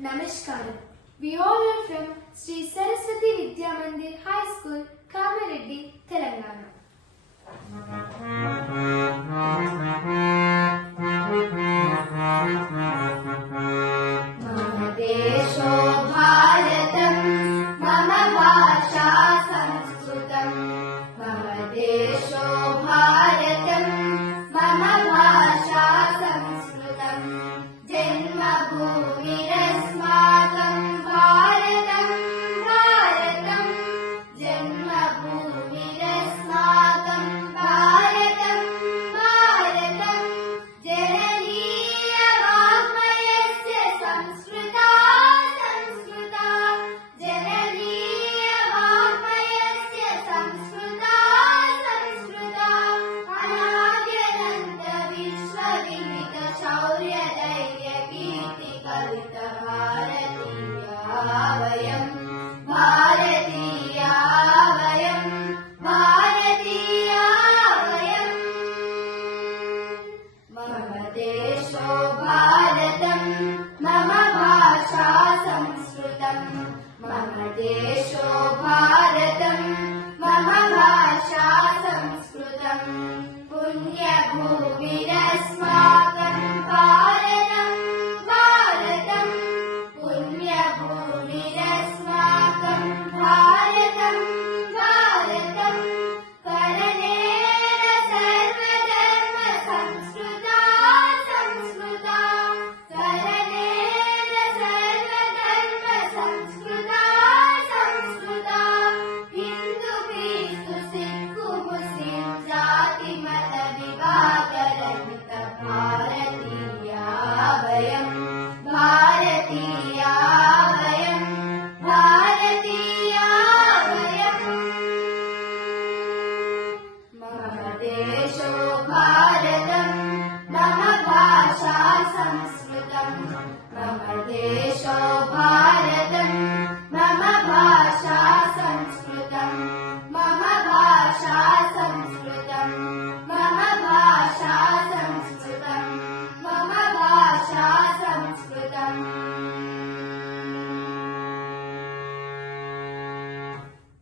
Namaskaram. We all are from Sri Saraswati Vidya Mandir High School, Kamareddy, Telangana. Mama Desho Bharatam, Mama Bhasha Sanskritam. Mama Desho Bharatam, Mama Bhasha Sanskritam. Janma Bhumirasmakam Bharatam, Bharatam. Janma Bhumirasmakam Bharatam, Bharatam. Jananiya Vagmayasya Samskrita, Samskrita. Jananiya Vagmayasya Samskrita, Samskrita. Anagyananta Vishwa Vimita Shaurya Dairya Kirti Kalita Bharata.